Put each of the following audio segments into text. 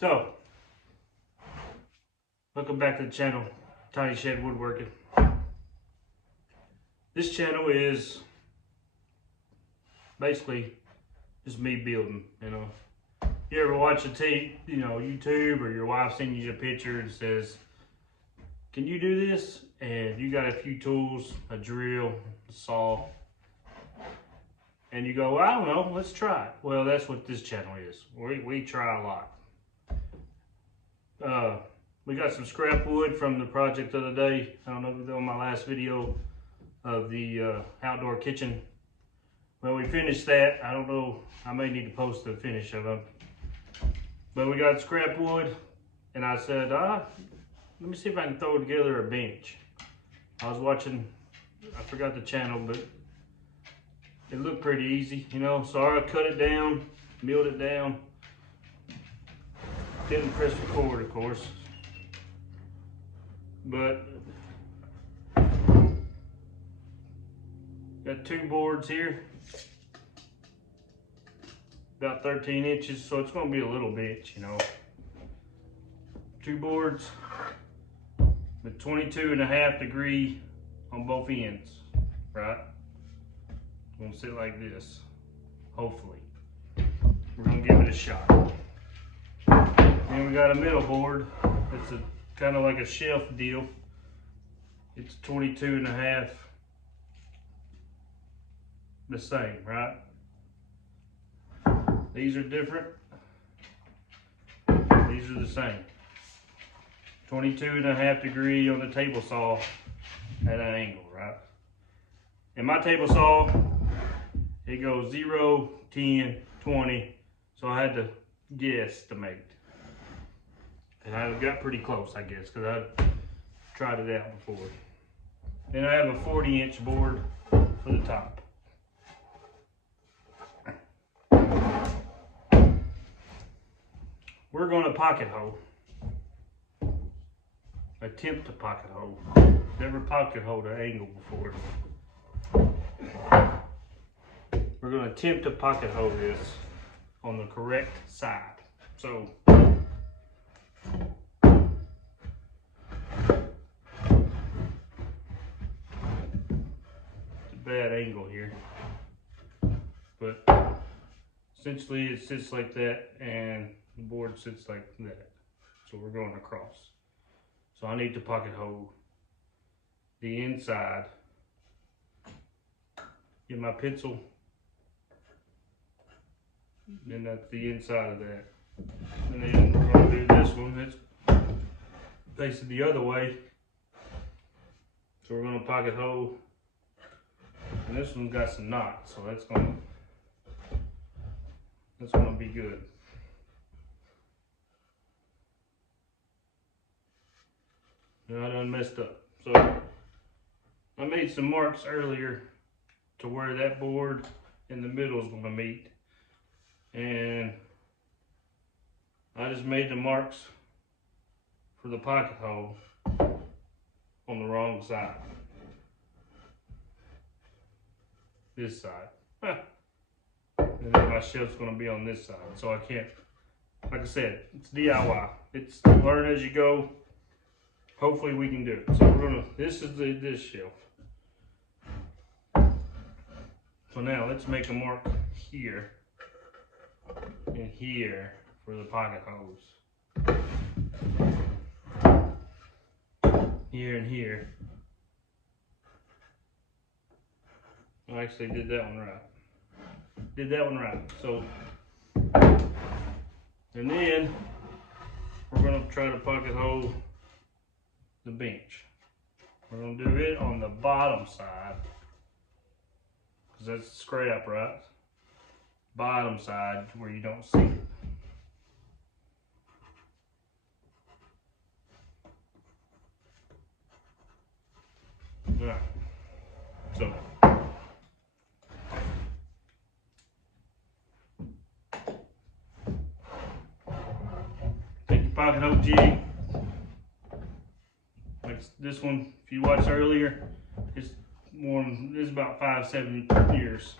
So, welcome back to the channel, Tiny Shed Woodworking. This channel is basically just me building, you know. You ever watch a YouTube, or your wife sends you a picture and says, can you do this? And you got a few tools, a drill, a saw, and you go, well, I don't know, let's try it. Well, that's what this channel is. We try a lot. We got some scrap wood from the project the other day. I don't know if it was on my last video of the outdoor kitchen. Well, we finished that. I don't know, I may need to post the finish of them. But we got scrap wood, and I said, let me see if I can throw together a bench. I was watching, I forgot the channel, but it looked pretty easy, you know. So I cut it down, milled it down. Didn't press record, of course. But got two boards here, about 13 inches, so it's going to be a little bench, you know. Two boards with 22.5 degree on both ends, right? It's going to sit like this, hopefully. We're going to give it a shot. Then we got a middle board. It's a kind of like a shelf deal. It's 22.5, the same, right? These are different. These are the same. 22.5 degree on the table saw at an angle, right? And my table saw, it goes 0, 10, 20. So I had to guesstimate. And I got pretty close, I guess, because I tried it out before. Then I have a 40-inch board for the top. We're going to pocket hole. Attempt to pocket hole. Never pocket holed an angle before. We're going to attempt to pocket hole this on the correct side. So, bad angle here, but essentially it sits like that and the board sits like that, so we're going across. So I need to pocket hole the inside, get my pencil, and that's the inside of that. And then we're going to do this one, it's facing the other way, so we're going to pocket hole. And this one's got some knots, so that's gonna be good. Now I done messed up. So I made some marks earlier to where that board in the middle is gonna meet. And I just made the marks for the pocket hole on the wrong side. This side. And then my shelf's going to be on this side, so I can't, like I said, it's DIY. It's learn as you go. Hopefully we can do it. So we're going to, this is this shelf. So now let's make a mark here and here for the pocket holes. Here and here. I actually did that one right. Did that one right. So, and then we're going to try to pocket hole the bench. We're going to do it on the bottom side, because that's scrap, right? Bottom side where you don't see it. All right. So, pocket hole jig, like this one, if you watched earlier, it's about 5-7 years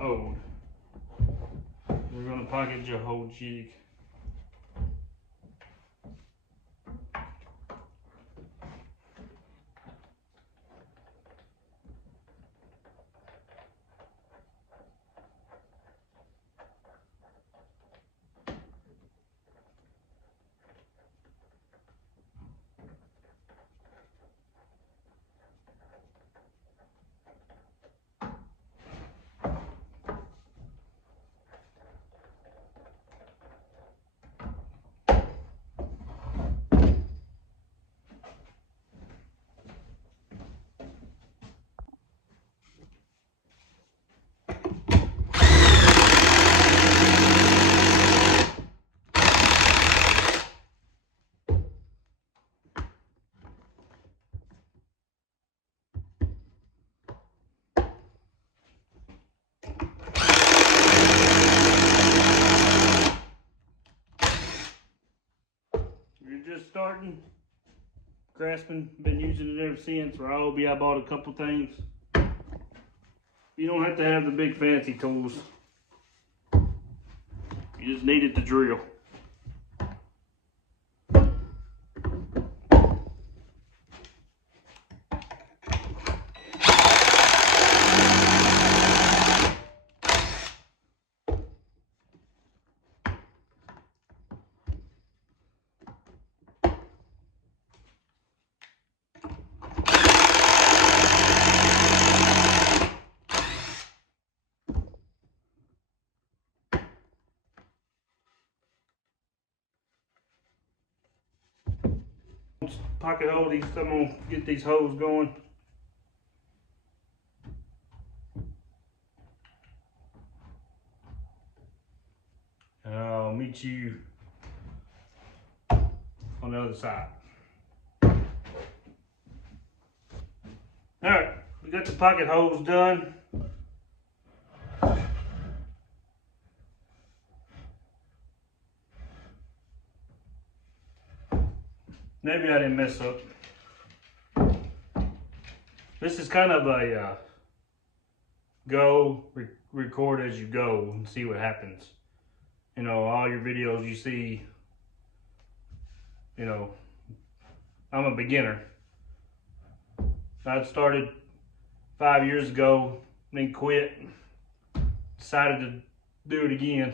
old. We're we're going to pocket your whole jig. You're just starting, grasping, been using it ever since. I bought a couple things. You don't have to have the big fancy tools. You just need it to drill. Pocket hole these, I'm gonna get these holes going. And I'll meet you on the other side. Alright, we got the pocket holes done. Maybe I didn't mess up. This is kind of a record as you go and see what happens. You know, all your videos you see, you know, I'm a beginner. I started 5 years ago, then quit, decided to do it again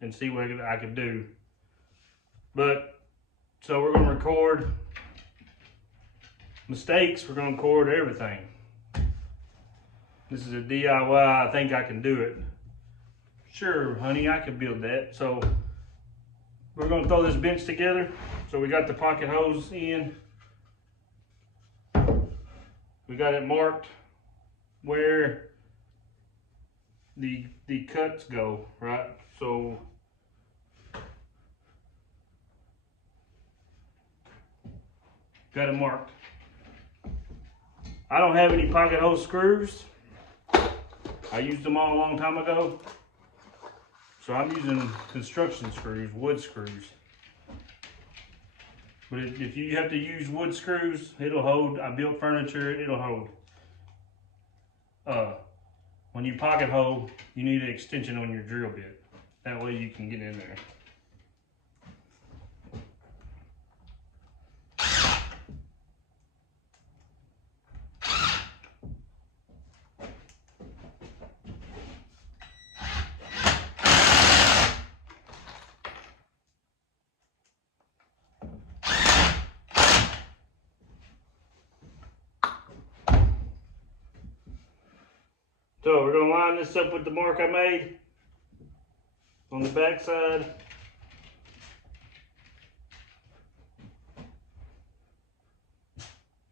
and see what I could do. But so we're going to record mistakes, we're going to record everything. This is a DIY, I think I can do it. Sure, honey, I can build that. So we're going to throw this bench together. So we got the pocket holes in. We got it marked where the cuts go, right? So got it marked. I don't have any pocket hole screws. I used them all a long time ago. So I'm using construction screws, wood screws. But if you have to use wood screws, it'll hold. I built furniture, it'll hold. When you pocket hole, you need an extension on your drill bit. That way you can get in there. So we're going to line this up with the mark I made on the back side.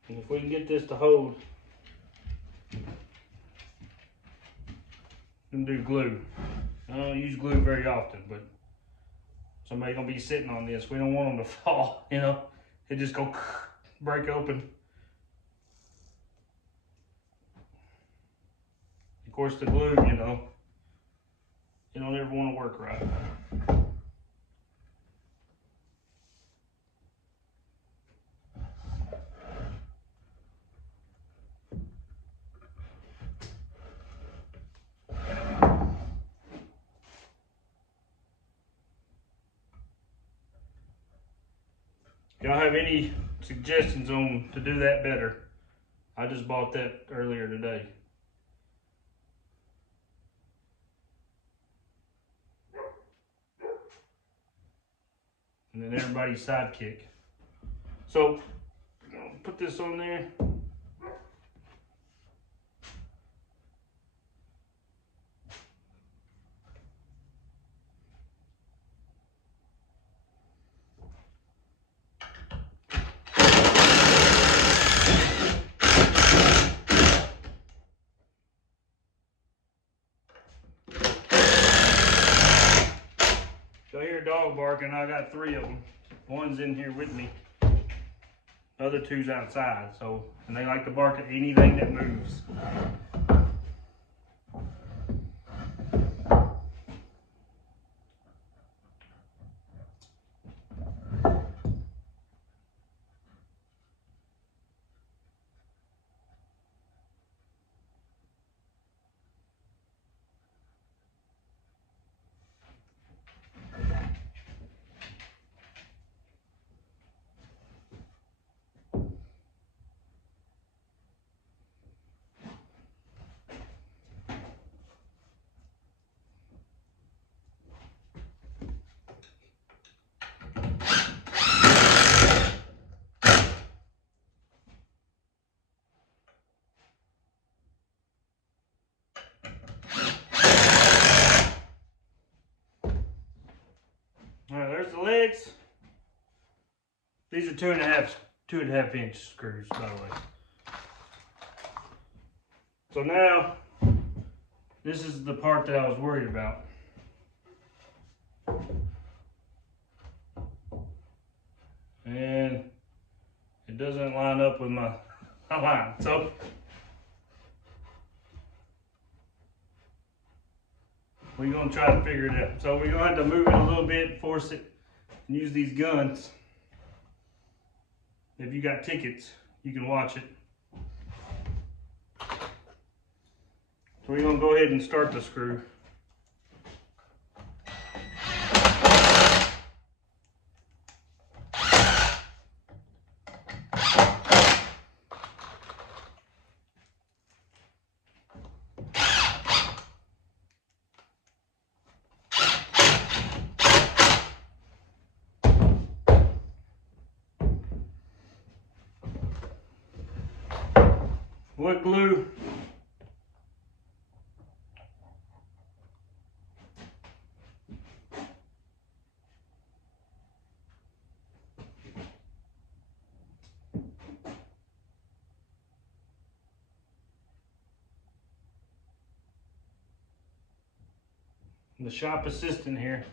And if we can get this to hold, and do glue. I don't use glue very often, but somebody's going to be sitting on this. We don't want them to fall, you know. It just go break open. Of course, the glue, you know, you don't ever want to work right. Y'all have any suggestions on to do that better? I just bought that earlier today. And then everybody's sidekick. So, put this on there. So here, dog barking. I got 3 of them. One's in here with me. The other 2's outside. So, and they like to bark at anything that moves. All right, there's the legs. These are 2.5 inch screws, by the way. So now, this is the part that I was worried about. And it doesn't line up with my line. So we're gonna try to figure it out. So we're gonna have to move it a little bit, force it, and use these guns. If you got tickets, you can watch it. So we're gonna go ahead and start the screw. What glue? The shop assistant here.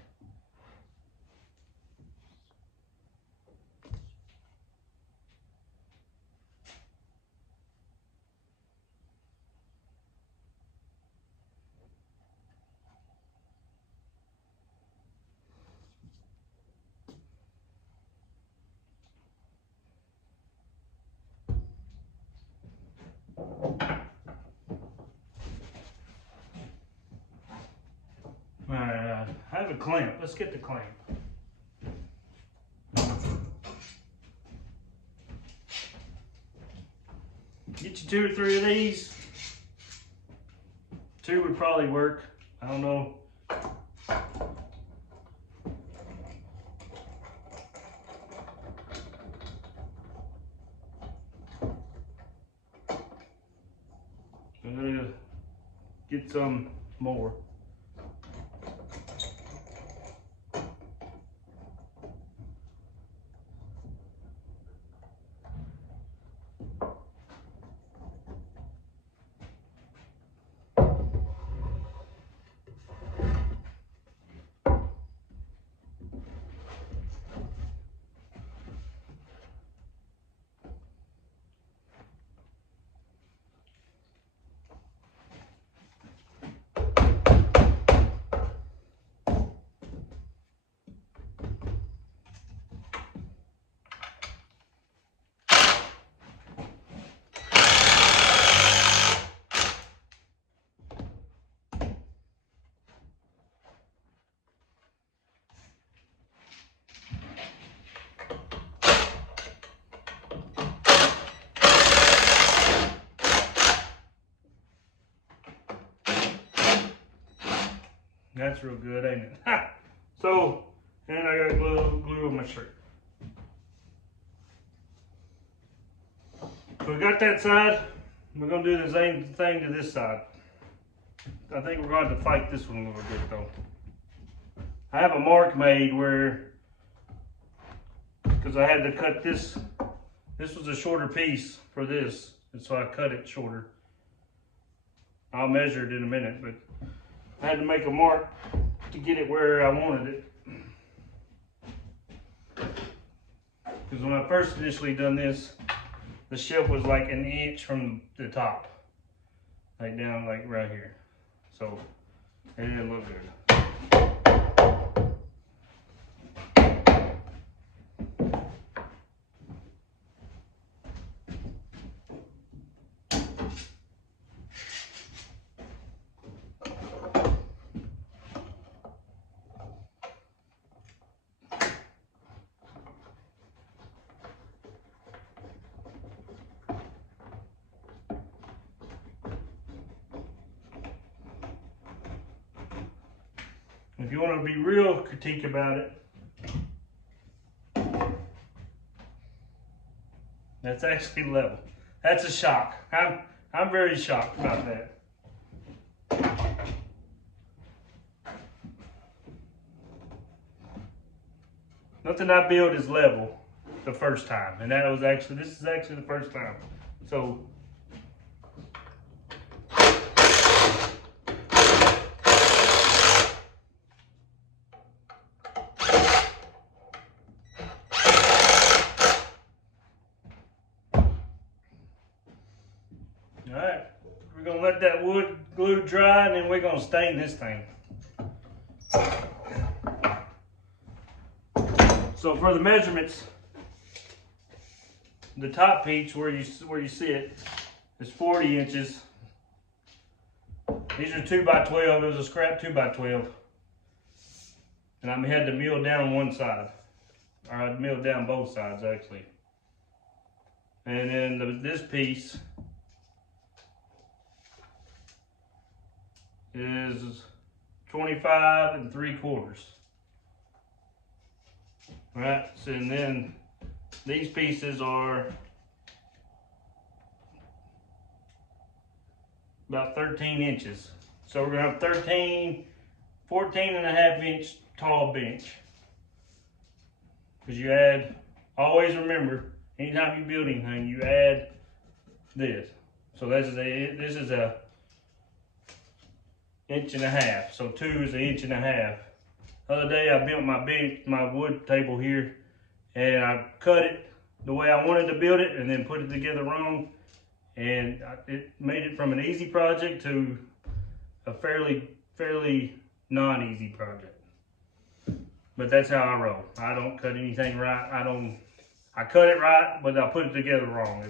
Alright, I have a clamp. Let's get the clamp. Get you 2 or 3 of these. 2 would probably work. I don't know. I'm gonna get some more. That's real good, ain't it? Ha! So, and I got glue on my shirt. So we got that side. We're gonna do the same thing to this side. I think we're going to fight this one a little bit though. I have a mark made where, because I had to cut this. This was a shorter piece for this, and so I cut it shorter. I'll measure it in a minute, but I had to make a mark to get it where I wanted it. Because when I first initially done this, the shelf was like an inch from the top, like down like right here. So it didn't look good. If you want to be real critique about it, that's actually level. That's a shock. I'm very shocked about that. Nothing I build is level the first time, and this is actually the first time. So. Alright, we're going to let that wood glue dry and then we're going to stain this thing. So for the measurements, the top piece where you see it is 40 inches. These are 2x12, it was a scrap 2x12. And I had to mill down one side. Or I milled down both sides actually. And then this piece is 25 3/4. Right, so and then these pieces are about 13 inches. So we're gonna have 14.5-inch tall bench. Because you add, always remember, anytime you build anything, you add this. So this is a 1.5 inches. So 2 is 1.5 inches. The other day I built my wood table here, and I cut it the way I wanted to build it, and then put it together wrong, and it made it from an easy project to a fairly non-easy project. But that's how I roll. I don't cut anything right. I cut it right, but I put it together wrong.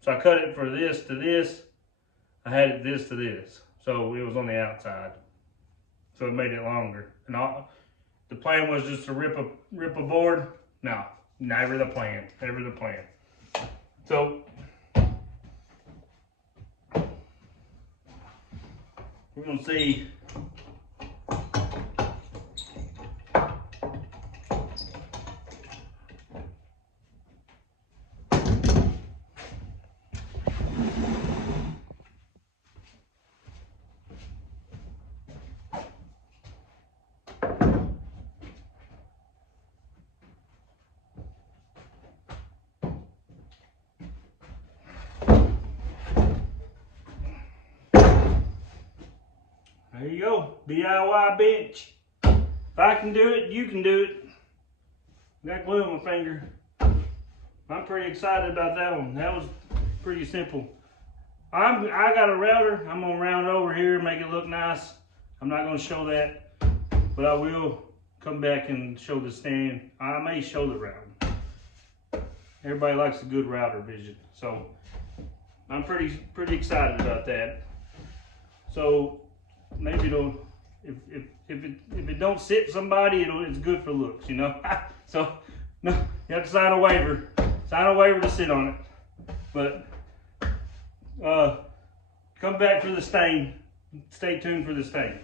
So I cut it for this to this. I had it this to this. So it was on the outside. So it made it longer. And the plan was just to rip a board. No, never the plan. Never the plan. So we're gonna see. There you go, DIY bench. If I can do it, you can do it. Got glue on my finger. I'm pretty excited about that one. That was pretty simple. I got a router. I'm gonna round over here, make it look nice. I'm not gonna show that, but I will come back and show the stand. I may show the router. Everybody likes a good router vision, so I'm pretty excited about that. So maybe it'll, if it don't sit somebody, it's good for looks, you know. So no, you have to sign a waiver to sit on it. But come back for the stain. Stay tuned for the stain.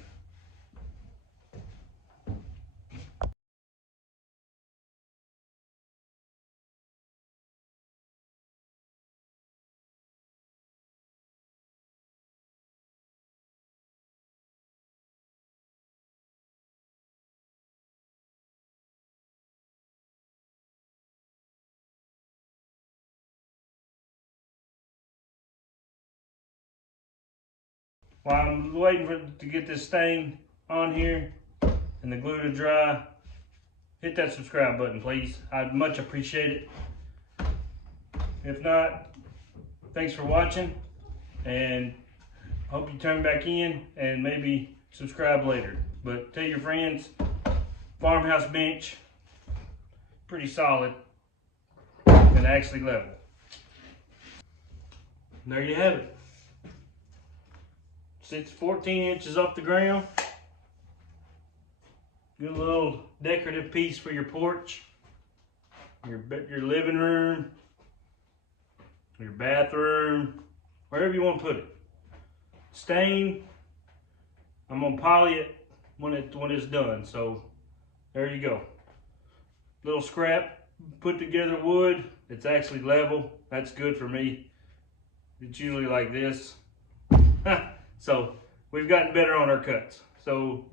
while I'm waiting to get this stain on here and the glue to dry, hit that subscribe button, please. I'd much appreciate it. If not, thanks for watching, and hope you turn back in and maybe subscribe later. But tell your friends, Farmhouse bench, pretty solid and actually level. There you have it. Sits 14 inches off the ground. Good little decorative piece for your porch, your living room, your bathroom, wherever you want to put it. Stain, I'm gonna poly it when it's done. So there you go. Little scrap put together wood. It's actually level. That's good for me. It's usually like this. So we've gotten better on our cuts. So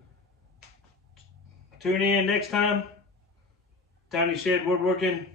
tune in next time. Tiny Shed Woodworking.